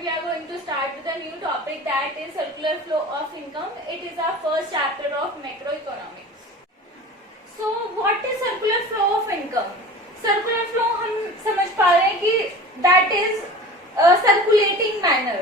we are going to start with a new topic, that is circular flow of income. It is our first chapter of macroeconomics. So what is circular flow of income? Circular flow हम समझ पा रहे हैं कि that is a circulating manner.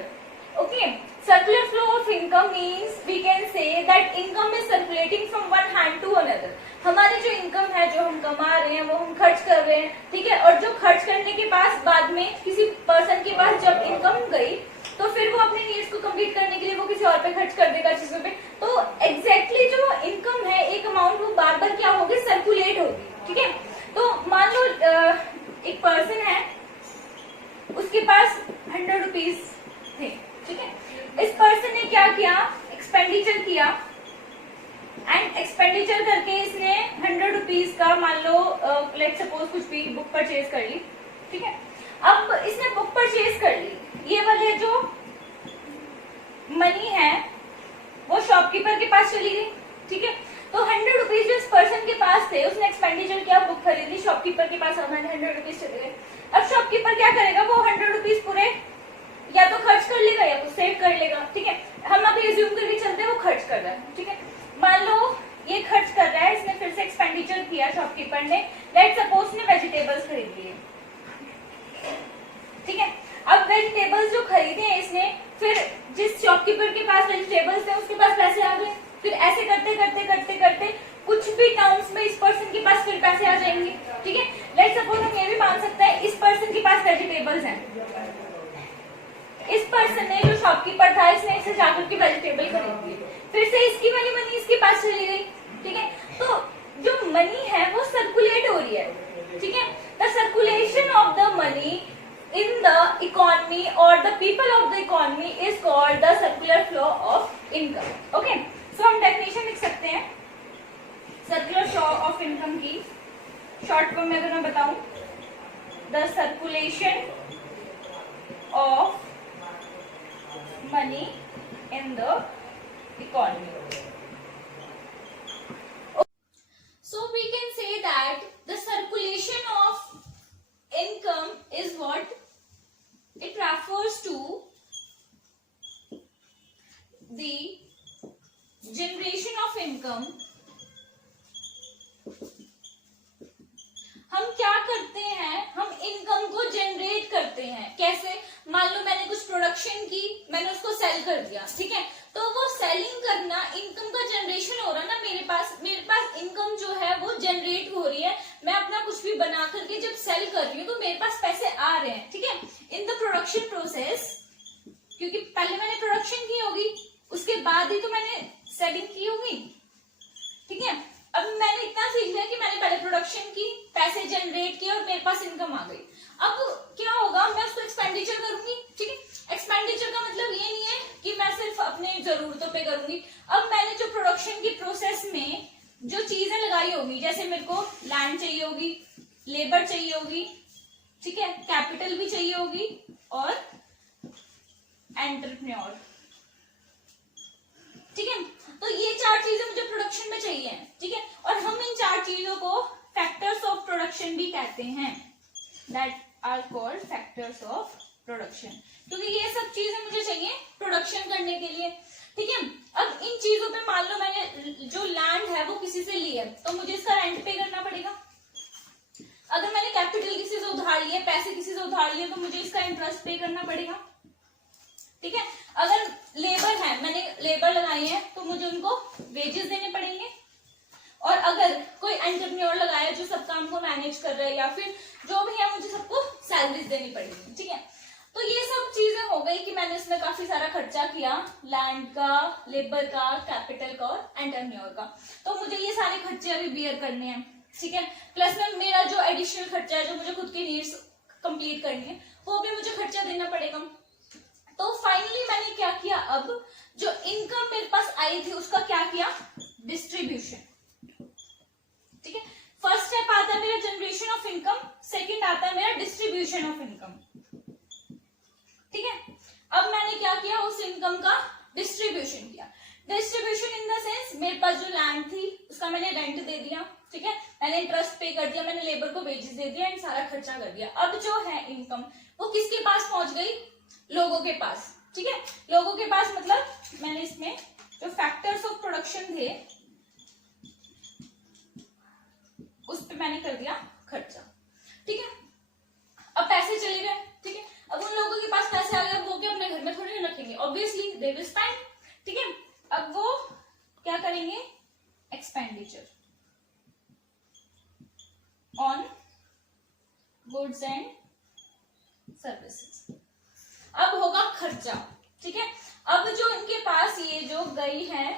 Okay, circular flow of income means we can say that income is circulating from one hand to another. हमारी जो income है, जो हम कमा रहे हैं, वो हम खर्च कर रहे हैं, ठीक है। और जो खर्च करने के पास बाद में किसी पर्सन के पास जब इनकम गई तो फिर वो अपने नीड्स को कंप्लीट करने के लिए वो किसी और पे खर्च कर देगा चीजों पे। तो एग्जैक्टली जो इनकम है, एक अमाउंट वो बार बार क्या होगी, सर्कुलेट होगी, ठीक है। तो मान लो एक पर्सन है, उसके पास 100 रुपीज थे, ठीक है। इस पर्सन ने क्या किया, एक्सपेंडिचर किया, एंड एक्सपेंडिचर करके इसने 100 रुपीज का मान लो लेट सपोज कुछ भी बुक परचेज कर ली, ठीक है। अब इसने बुक परचेज कर ली, ये वाले जो मनी है वो शॉपकीपर के पास चली गई, ठीक है। तो 100 रुपीज जो इस पर्सन के पास थे, उसने एक्सपेंडिचर किया, बुक खरीदी, शॉपकीपर के पास 100 रुपीज चले गए। अब शॉपकीपर क्या करेगा, वो 100 रुपीज पूरे या तो खर्च कर लेगा या तो सेव कर लेगा, ठीक है। हम अभी एज्यूम करके चलते हैं वो खर्च कर रहा है, ठीक है। मान लो ये खर्च कर रहा है, इसने फिर से एक्सपेंडिचर किया शॉपकीपर ने, लेट सपोज ने वेजिटेबल्स खरीद लिए, ठीक है। अब वेजिटेबल्स जो खरीदे हैं इसने, फिर जिस शॉपकीपर के पास वेजिटेबल्स थे उसके पास पैसे आ गए, फिर ऐसे करते करते करते करते कुछ भी टर्म्स में इस पर्सन के पास फिर पैसे आ जाएंगे, ठीक है। लेट सपोज हम ये भी मान सकते हैं इस पर्सन के पास वेजिटेबल्स हैं, इस पर्सन ने जो शॉपकीपर था इसने इसे जाकर के वेजिटेबल खरीद ली, फिर से इसकी वाली मनी इसके पास चली गई, ठीक है। तो जो मनी है वो सर्कुलेट हो रही है, ठीक है। The circulation of the money in the economy और the people of the economy is called the circular flow of income. Okay, so हम डेफिनेशन लिख सकते हैं सर्कुलर फ्लो ऑफ इनकम की। शॉर्ट फॉर्म में अगर मैं बताऊं, the circulation of money in the economy. So we can say that the circulation of income is what it refers to the generation of income. हम क्या करते हैं, हम इनकम को जनरेट करते हैं। कैसे, मान लो मैंने कुछ प्रोडक्शन की, मैंने उसको सेल कर दिया, ठीक है। तो वो सेलिंग करना, इनकम का जनरेशन हो रहा ना, मेरे पास इनकम जो है वो जनरेट हो रही है। मैं अपना कुछ भी बना करके जब सेल कर रही हूँ तो मेरे पास पैसे आ रहे हैं, ठीक है। इन द प्रोडक्शन प्रोसेस, क्योंकि पहले मैंने प्रोडक्शन की होगी, उसके बाद ही तो मैंने सेलिंग की होगी, ठीक है। अब मैंने इतना सीख लिया कि मैंने पहले प्रोडक्शन की, पैसे जनरेट किए और मेरे पास इनकम आ गई। अब क्या होगा, मैं उसको एक्सपेंडिचर करूंगी, ठीक है। एक्सपेंडिचर का मतलब ये नहीं है कि मैं सिर्फ अपने जरूरतों पे करूंगी। अब मैंने जो प्रोडक्शन की प्रोसेस में जो चीजें लगाई होगी, जैसे मेरे को लैंड चाहिए होगी, लेबर चाहिए होगी, ठीक है, कैपिटल भी चाहिए होगी और एंटरप्रेन्योर, ठीक है। तो ये 4 चीजें मुझे प्रोडक्शन में चाहिए, ठीक है। और हम इन 4 चीजों को फैक्टर्स ऑफ प्रोडक्शन भी कहते हैं, that are called factors of production, क्योंकि ये सब चीजें मुझे चाहिए प्रोडक्शन करने के लिए, ठीक है। अब इन चीजों पे मान लो मैंने जो लैंड है वो किसी से ली है, तो मुझे इसका रेंट पे करना पड़ेगा। अगर मैंने कैपिटल किसी से उधार लिए, पैसे किसी से उधार लिए, तो मुझे इसका इंटरेस्ट पे करना पड़ेगा, ठीक है। अगर लेबर है, मैंने लेबर लगाई है, तो मुझे उनको वेजेस देने पड़ेंगे। और अगर कोई एंटरप्रेन्योर लगाया जो सब काम को मैनेज कर रहा है या फिर जो भी है, मुझे सबको सैलरीज देनी पड़ेगी, ठीक है। तो ये सब चीजें हो गई कि मैंने इसमें काफी सारा खर्चा किया, लैंड का, लेबर का, कैपिटल का और एंटरप्रेन्योर का। तो मुझे ये सारे खर्चे अभी बियर करने हैं, ठीक है। प्लस में मेरा जो एडिशनल खर्चा है, जो मुझे खुद की नीड्स कंप्लीट करनी है, वो भी मुझे खर्चा देना पड़ेगा। तो फाइनली मैंने क्या किया, अब जो इनकम मेरे पास आई थी उसका क्या किया, डिस्ट्रीब्यूशन, ठीक है। फर्स्ट स्टेप आता है मेरा जनरेशन ऑफ इनकम, सेकंड आता है मेरा डिस्ट्रीब्यूशन ऑफ इनकम, ठीक है। अब मैंने क्या किया, उस इनकम का डिस्ट्रीब्यूशन किया। डिस्ट्रीब्यूशन इन द सेंस, मेरे पास जो लैंड थी उसका मैंने रेंट दे दिया, ठीक है, मैंने इंटरेस्ट पे कर दिया, मैंने लेबर को वेजेस दे दिया एंड सारा खर्चा कर दिया। अब जो है इनकम वो किसके पास पहुंच गई, लोगों के पास, ठीक है। लोगों के पास मतलब मैंने इसमें जो फैक्टर्स ऑफ प्रोडक्शन थे उस पे मैंने कर दिया खर्चा, ठीक है। अब पैसे चले गए, ठीक है। अब उन लोगों के पास पैसे आ गए, वो क्या अपने घर में थोड़ी नहीं रखेंगे, ऑब्वियसली दे विल स्पेंड, ठीक है। अब वो क्या करेंगे, expenditure on goods and services. अब होगा खर्चा, ठीक है। अब जो इनके पास ये जो गई है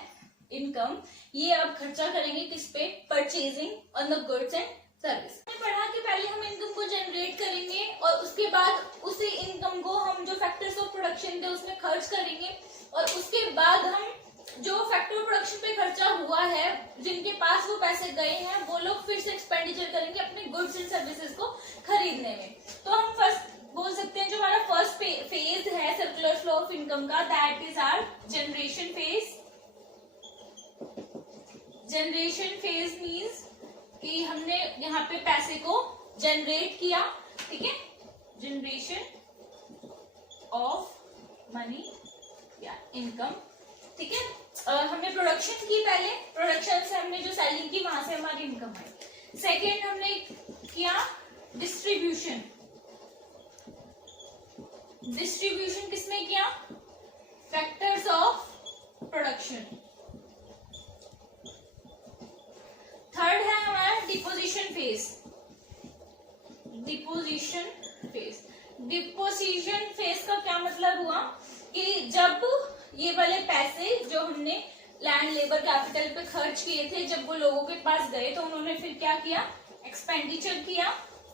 इनकम, ये अब खर्चा करेंगे किस पे, purchasing on the goods and service. हमने पढ़ा कि पहले हम इनकम को जनरेट करेंगे और उसके बाद उसी इनकम को हम जो फैक्टर्स ऑफ प्रोडक्शन थे उसमें खर्च करेंगे, और उसके बाद हम जो फैक्टर ऑफ प्रोडक्शन पे खर्चा हुआ है, जिनके पास वो पैसे गए हैं, वो लोग फिर से एक्सपेंडिचर करेंगे अपने गुड्स एंड सर्विसेज को खरीदने में। तो हम फर्स्ट बोल सकते हैं जो हमारा फर्स्ट फेज है सर्कुलर फ्लो ऑफ इनकम का, that is our generation phase. Generation phase means कि हमने यहाँ पे पैसे को जनरेट किया, ठीक है, जनरेशन ऑफ मनी या इनकम, ठीक है। हमने प्रोडक्शन की, पहले प्रोडक्शन से हमने जो सेलिंग की वहां से हमारी इनकम आई। सेकेंड हमने किया डिस्ट्रीब्यूशन। डिस्ट्रीब्यूशन किसमें किया, फैक्टर्स ऑफ प्रोडक्शन। थर्ड है हमारा deposition phase. Deposition phase, deposition phase का क्या मतलब हुआ कि जब ये वाले पैसे जो हमने लैंड लेबर कैपिटल पे खर्च किए थे, जब वो लोगों के पास गए तो उन्होंने फिर क्या किया, एक्सपेंडिचर किया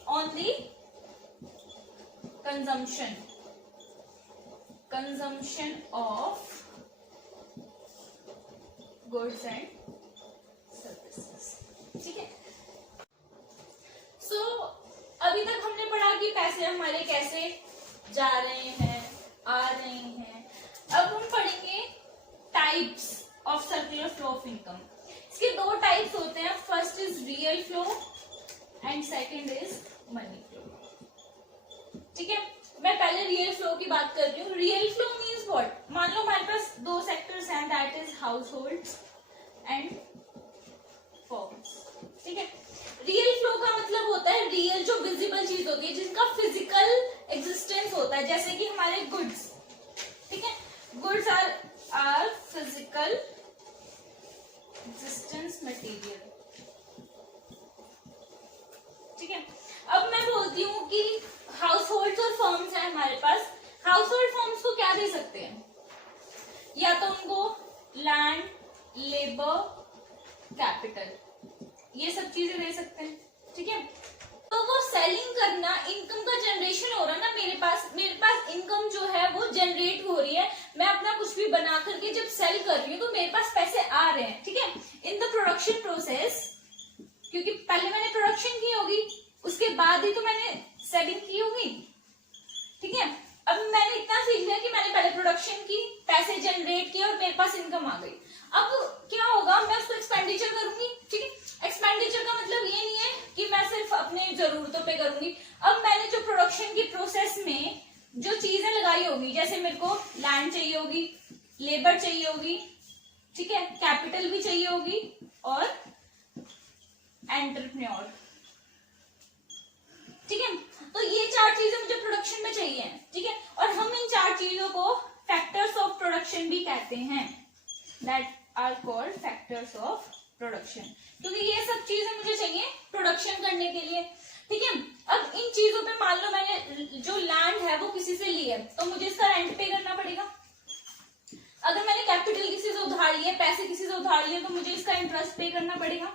on the consumption, consumption of goods and services, ठीक है। सो अभी तक हमने पढ़ा कि पैसे हमारे कैसे जा रहे हैं, आ रहे हैं। अब हम पढ़ेंगे types of circular flow of income. इसके दो टाइप्स होते हैं, first is real flow and second is money flow, ठीक है। मैं पहले रियल फ्लो की बात कर रही हूँ। रियल फ्लो मीन्स व्हाट, मान लो हमारे पास दो सेक्टर्स हैं, that is house holds and firms, ठीक है। रियल फ्लो का मतलब होता है रियल, जो विजिबल चीज होती है, जिनका फिजिकल एग्जिस्टेंस होता है, जैसे कि हमारे गुड्स, ठीक है। Goods are physical existence material, ठीक है। अब मैं बोलती हूँ कि हाउस होल्ड और फर्म्स है हमारे पास। हाउस होल्ड फर्म्स को क्या दे सकते हैं, या तो उनको लैंड, लेबर, कैपिटल, ये सब चीजें दे सकते हैं, ठीक है। तो वो सेलिंग करना, इनकम का जनरेशन हो रहा ना, मेरे पास इनकम जो है वो जनरेट हो रही है। मैं अपना कुछ भी बना करके जब सेल कर रही हूँ तो मेरे पास पैसे आ रहे हैं, ठीक है। इन द प्रोडक्शन प्रोसेस, क्योंकि पहले मैंने प्रोडक्शन की होगी, उसके बाद ही तो मैंने सेलिंग की होगी, ठीक है। अब मैंने इतना सीख लिया कि मैंने पहले प्रोडक्शन की, पैसे जनरेट किए और मेरे पास इनकम आ गई। अब क्या होगा, मैं उसको एक्सपेंडिचर करूंगी, ठीक है। एक्सपेंडिचर का मतलब ये नहीं है कि मैं सिर्फ अपने जरूरतों पे करूंगी। अब मैंने जो प्रोडक्शन की प्रोसेस में जो चीजें लगाई होगी, जैसे मेरे को लैंड चाहिए होगी, लेबर चाहिए होगी, ठीक है, कैपिटल भी चाहिए होगी और एंटरप्रेन्योर, ठीक है। तो ये चार चीजें मुझे प्रोडक्शन में चाहिए, ठीक है। और हम इन चार चीजों को फैक्टर्स ऑफ प्रोडक्शन भी कहते हैं, that are called factors of production, क्योंकि ये सब चीजें मुझे चाहिए प्रोडक्शन करने के लिए, ठीक है। अब इन चीजों पे मान लो मैंने जो लैंड है वो किसी से ली है, तो मुझे इसका रेंट पे करना पड़ेगा। अगर मैंने कैपिटल किसी से उधार लिए, पैसे किसी से उधार लिए, तो मुझे इसका इंटरेस्ट पे करना पड़ेगा,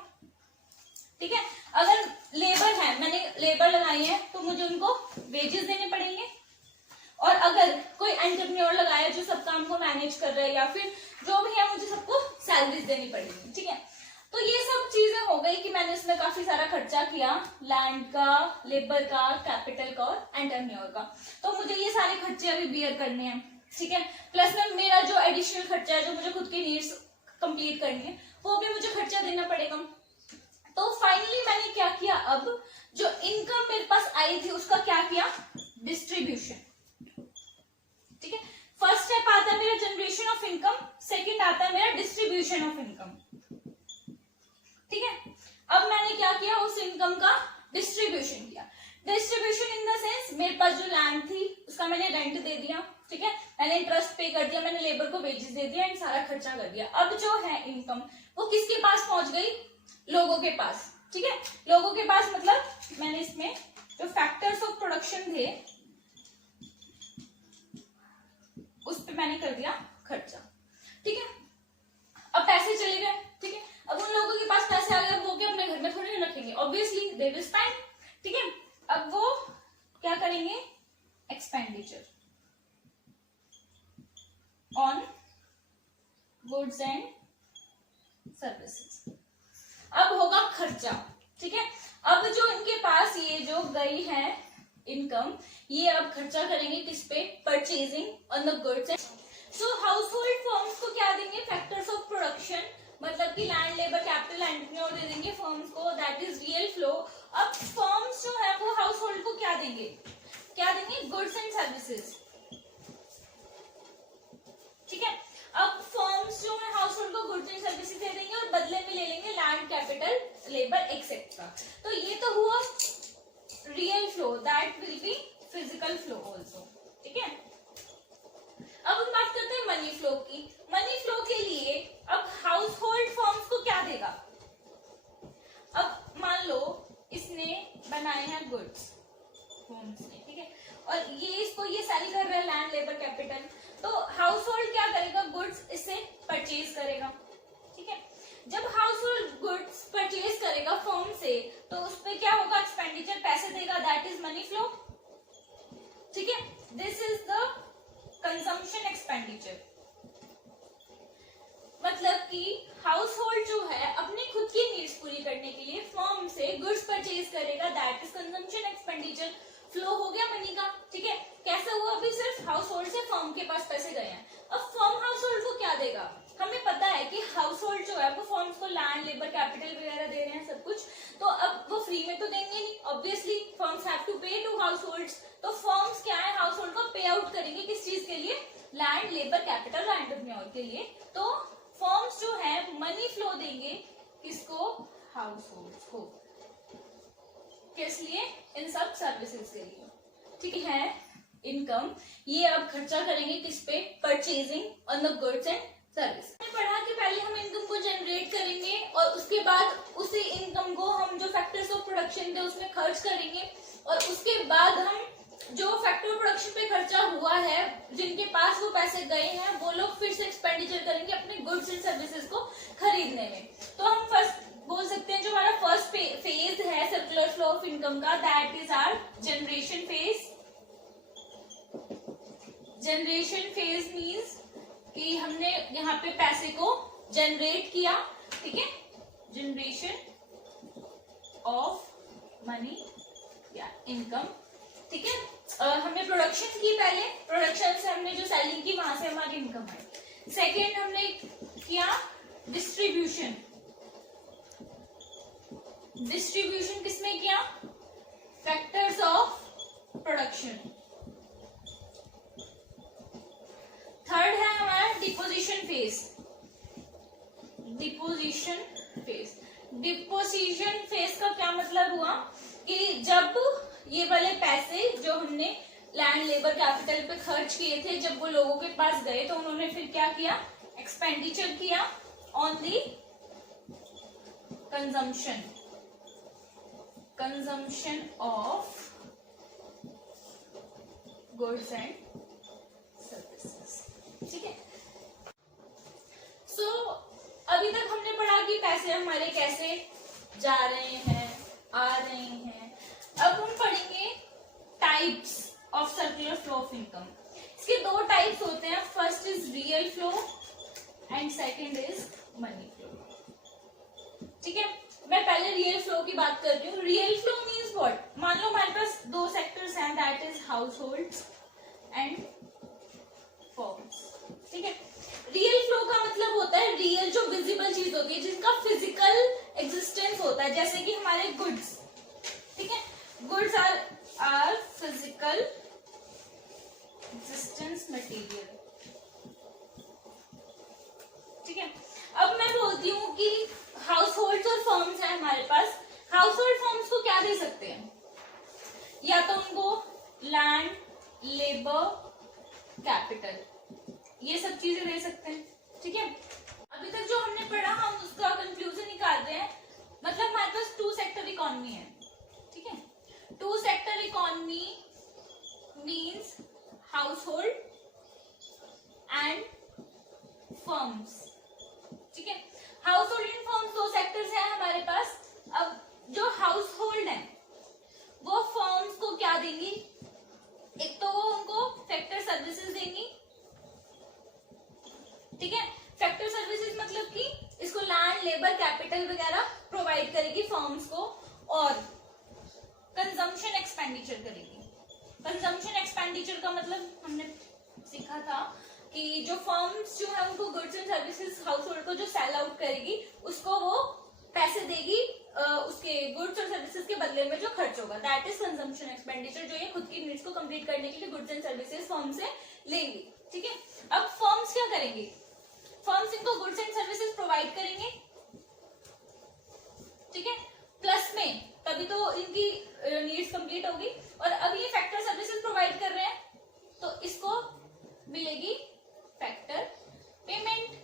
ठीक है। अगर लेबर है, मैंने लेबर लगाई है, तो मुझे उनको वेजेस देने पड़ेंगे। और अगर कोई एंटरप्रेन्योर लगाया जो सब काम को मैनेज कर रहा है, या फिर जो भी है, मुझे सबको सैलरीज देनी पड़ेगी, ठीक है। तो ये सब चीजें हो गई कि मैंने इसमें काफी सारा खर्चा किया, लैंड का, लेबर का, कैपिटल का और एंटरप्रेन्योर का। तो मुझे ये सारे खर्चे अभी बियर करने हैं, ठीक है। प्लस में मेरा जो एडिशनल खर्चा है, जो मुझे खुद की नीड्स कंप्लीट करनी है, वो भी मुझे खर्चा देना पड़ेगा। तो फाइनली मैंने क्या किया, अब जो इनकम मेरे पास आई थी उसका क्या किया, डिस्ट्रीब्यूशन, ठीक है। इनकम, सेकंड आता है मेरा डिस्ट्रीब्यूशन ऑफ इनकम। ठीक है, अब मैंने क्या किया, उस इनकम का डिस्ट्रीब्यूशन किया। डिस्ट्रीब्यूशन इन द सेंस, मेरे पास जो लैंड थी उसका मैंने रेंट दे दिया, ठीक है, मैंने इंटरेस्ट पे कर दिया, मैंने लेबर को वेजेस दे दिया एंड सारा खर्चा कर दिया। अब जो है इनकम वो किसके पास पहुंच गई, लोगों के पास। ठीक है, लोगों के पास मतलब मैंने इसमें जो फैक्टर्स ऑफ प्रोडक्शन थे उस पे मैंने कर दिया खर्चा। ठीक है, अब पैसे चले गए। ठीक है, अब उन लोगों के पास पैसे आ गए, वो क्या अपने घर में थोड़ी ना रखेंगे, ऑब्वियसली दे विल स्पेंड। ठीक है, अब वो क्या करेंगे, expenditure on goods and services. अब होगा खर्चा। ठीक है, अब जो इनके पास ये जो गई है इनकम, ये अब खर्चा करेंगे किस पे, purchasing on the goods. So house hold firms को क्या देंगे, फैक्टर्स ऑफ प्रोडक्शन, मतलब कि लैंड, लेबर, कैपिटल, एंटरप्रेन्योर दे देंगे फर्म्स को, दैट इज रियल फ्लो। अब फर्म्स जो है वो हाउस होल्ड को क्या देंगे, क्या देंगे, गुड्स एंड सर्विसेज। ठीक है, अब फर्म्स जो है हाउस होल्ड को गुड्स एंड सर्विसेज दे देंगे और बदले में ले लेंगे लैंड, कैपिटल, लेबर एक्सेट्रा। तो ये तो हुआ real flow, that will be physical flow also. ठीक है, अब हम बात करते हैं मनी फ्लो की। मनी फ्लो के लिए अब हाउस होल्ड फर्म्स को क्या देगा, अब मान लो इसने बनाए हैं गुड्स होम्स ने, ठीक है, और ये सेल कर रहा है लैंड, लेबर, कैपिटल, तो हाउस होल्ड क्या करेगा, गुड्स इससे परचेज करेगा। ठीक है, जब हाउस होल्ड गुड्स परचेज करेगा फर्म से, तो उस पर क्या होगा, एक्सपेंडिचर, पैसे देगा, दैट इज मनी फ्लो। ठीक है, this is the consumption expenditure. मतलब कि हाउस होल्ड जो है अपनी खुद की नीड्स पूरी करने के लिए फर्म से गुड्स परचेज करेगा, that is consumption expenditure. Flow हो गया मनी का। ठीक है, कैसे हुआ, अभी सिर्फ हाउस होल्ड से फर्म के पास पैसे गए हैं। अब फर्म हाउस होल्ड को क्या देगा, हमें पता है कि हाउस होल्ड जो है वो फर्म्स को लैंड, लेबर, कैपिटल वगैरह दे रहे हैं सब कुछ, तो अब वो फ्री में तो देंगे नहीं, ऑब्वियसली फर्म्स हैव टू पे टू हाउस होल्ड्स। तो फर्म्स क्या है, हाउस होल्ड को पे आउट करेंगे, किस चीज के लिए, लैंड, लेबर, कैपिटल, एंटरप्रेन्योर के लिए। तो फर्म्स जो है मनी फ्लो देंगे किसको, हाउस होल्ड्स को, किस लिए, इन सब सर्विसेज के लिए। ठीक है, इनकम ये अब खर्चा करेंगे किस पे, purchasing on the goods and service. हमने पढ़ा कि पहले हम इनकम को जनरेट करेंगे और उसके बाद उसी इनकम को हम जो फैक्टर्स ऑफ प्रोडक्शन थे उसमें खर्च करेंगे, और उसके बाद हम जो फैक्टर ऑफ प्रोडक्शन पे खर्चा हुआ है, जिनके पास वो पैसे गए हैं, वो लोग फिर से एक्सपेंडिचर करेंगे अपने गुड्स एंड सर्विसेज को खरीदने में। तो हम फर्स्ट बोल सकते हैं जो हमारा फर्स्ट फेज है सर्कुलर फ्लो ऑफ इनकम का, that is our generation phase. Generation phase means कि हमने यहाँ पे पैसे को जनरेट किया। ठीक है, जनरेशन ऑफ मनी या इनकम। ठीक है, हमने प्रोडक्शन की, पहले प्रोडक्शन से हमने जो सेलिंग की वहां से हमारी इनकम आई। सेकेंड हमने किया डिस्ट्रीब्यूशन। डिस्ट्रीब्यूशन किसमें किया, फैक्टर्स ऑफ प्रोडक्शन। थर्ड है हमारा deposition phase. Deposition phase, deposition phase का क्या मतलब हुआ कि जब ये वाले पैसे जो हमने लैंड, लेबर, कैपिटल पे खर्च किए थे, जब वो लोगों के पास गए तो उन्होंने फिर क्या किया, एक्सपेंडिचर किया on the consumption, consumption of goods and services. ठीक है, सो अभी तक हमने पढ़ा कि पैसे हमारे कैसे जा रहे हैं, आ रहे हैं। अब हम पढ़ेंगे types of circular flow of income. इसके दो टाइप्स होते हैं, first is real flow and second is money flow. ठीक है, मैं पहले रियल फ्लो की बात कर रही हूँ। रियल फ्लो मीन्स व्हाट, मान लो हमारे पास दो सेक्टर्स हैं, that is house hold and firms. ठीक है, रियल फ्लो का मतलब होता है रियल, जो विजिबल चीज होती है, जिनका फिजिकल एग्जिस्टेंस होता है, जैसे कि हमारे गुड्स। ठीक है, goods are physical existence material. ठीक है। अब मैं बोलती हूँ कि हाउस होल्ड और फर्म्स है हमारे पास। हाउस होल्ड फर्म्स को क्या दे सकते हैं, या तो उनको लैंड, लेबर, कैपिटल, ये सब चीजें दे सकते हैं, ठीक है। अभी तक जो हमने पढ़ा हम उसका कंक्लूजन निकाल रहे हैं। मतलब हमारे पास टू सेक्टर इकोनॉमी है, ठीक है। Two sector economy means household and firms, ठीक है। हाउस होल्ड एंड फर्म्स दो सेक्टर्स हैं हमारे पास। अब जो हाउस होल्ड है वो फर्म्स को क्या देंगी, एक तो वो उनको फैक्टर सर्विसेज देंगी, ठीक है। फैक्टर सर्विसेज मतलब कि इसको लैंड, लेबर, कैपिटल वगैरह प्रोवाइड करेगी फर्म्स को, और कंजम्पशन एक्सपेंडिचर करेगी। कंजम्पशन एक्सपेंडिचर का मतलब हमने सीखा था कि जो फर्म्स जो है उनको goods and services household को जो सेल आउट करेगी उसको वो पैसे देगी उसके गुड्स और सर्विसेज के बदले में जो खर्च होगा, दैट इज कंजम्पशन एक्सपेंडिचर, जो ये खुद की नीड्स को कंप्लीट करने के लिए गुड्स एंड सर्विसेज फर्म से लेंगी, ठीक है। अब फर्म्स क्या करेंगे, फर्म्स इनको गुड्स एंड सर्विसेज प्रोवाइड करेंगे, ठीक है, प्लस में तभी तो इनकी नीड्स कंप्लीट होगी। और अब ये फैक्टर सर्विसेज प्रोवाइड कर रहे हैं तो इसको मिलेगी फैक्टर पेमेंट।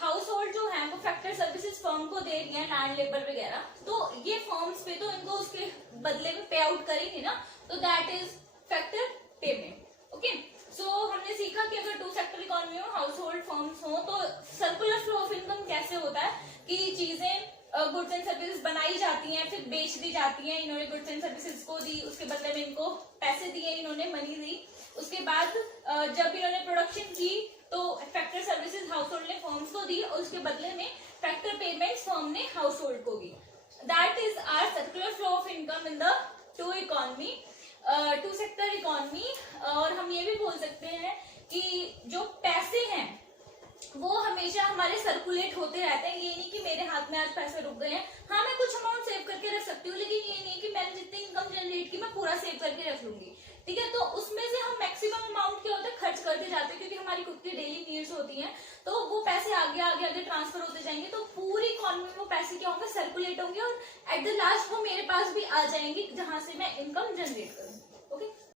हाउस होल्ड जो है वो फैक्टर सर्विसेज फर्म को दे रही है, लैंड, लेबर वगैरह, तो ये फर्म्स पे तो इनको उसके बदले में पे आउट करेंगे ना, तो that is factor payment. Okay, so हमने सीखा कि अगर टू सेक्टर इकोनॉमी हो, हाउस होल्ड फर्म्स हो, तो सर्कुलर फ्लो ऑफ इनकम कैसे होता है कि चीजें गुड्स एंड सर्विसेज बनाई जाती हैं, फिर बेच दी जाती हैं, इन्होंने गुड्स एंड सर्विसेज को दी, उसके बदले में इनको पैसे दिए, इन्होंने मनी दी, उसके बाद जब इन्होंने प्रोडक्शन की तो फैक्टर सर्विसेज हाउस होल्ड ने फर्म्स को दी और उसके बदले में फैक्टर पेमेंट्स फर्म ने हाउस होल्ड को दी। That is our circular flow of income in the two economy, two sector economy. और हम ये भी बोल सकते हैं कि जो पैसे हैं वो हमेशा हमारे सर्कुलेट होते रहते हैं। ये नहीं कि मेरे हाथ में आज पैसे रुक गए हैं, हाँ मैं कुछ अमाउंट सेव करके रख सकती हूँ, लेकिन ये नहीं कि मैंने जितनी इनकम जनरेट की मैं पूरा सेव करके रख लूंगी, ठीक है। तो उसमें से हम मैक्सिमम अमाउंट क्या होता है खर्च करते जाते हैं, क्योंकि हमारी खुद की डेली नीड्स होती हैं, तो वो पैसे आगे आगे आगे ट्रांसफर होते जाएंगे, तो पूरी इकोनॉमी में वो पैसे क्या होंगे, सर्कुलेट होंगे, और एट द लास्ट वो मेरे पास भी आ जाएंगे जहां से मैं इनकम जनरेट करूँ। ओके।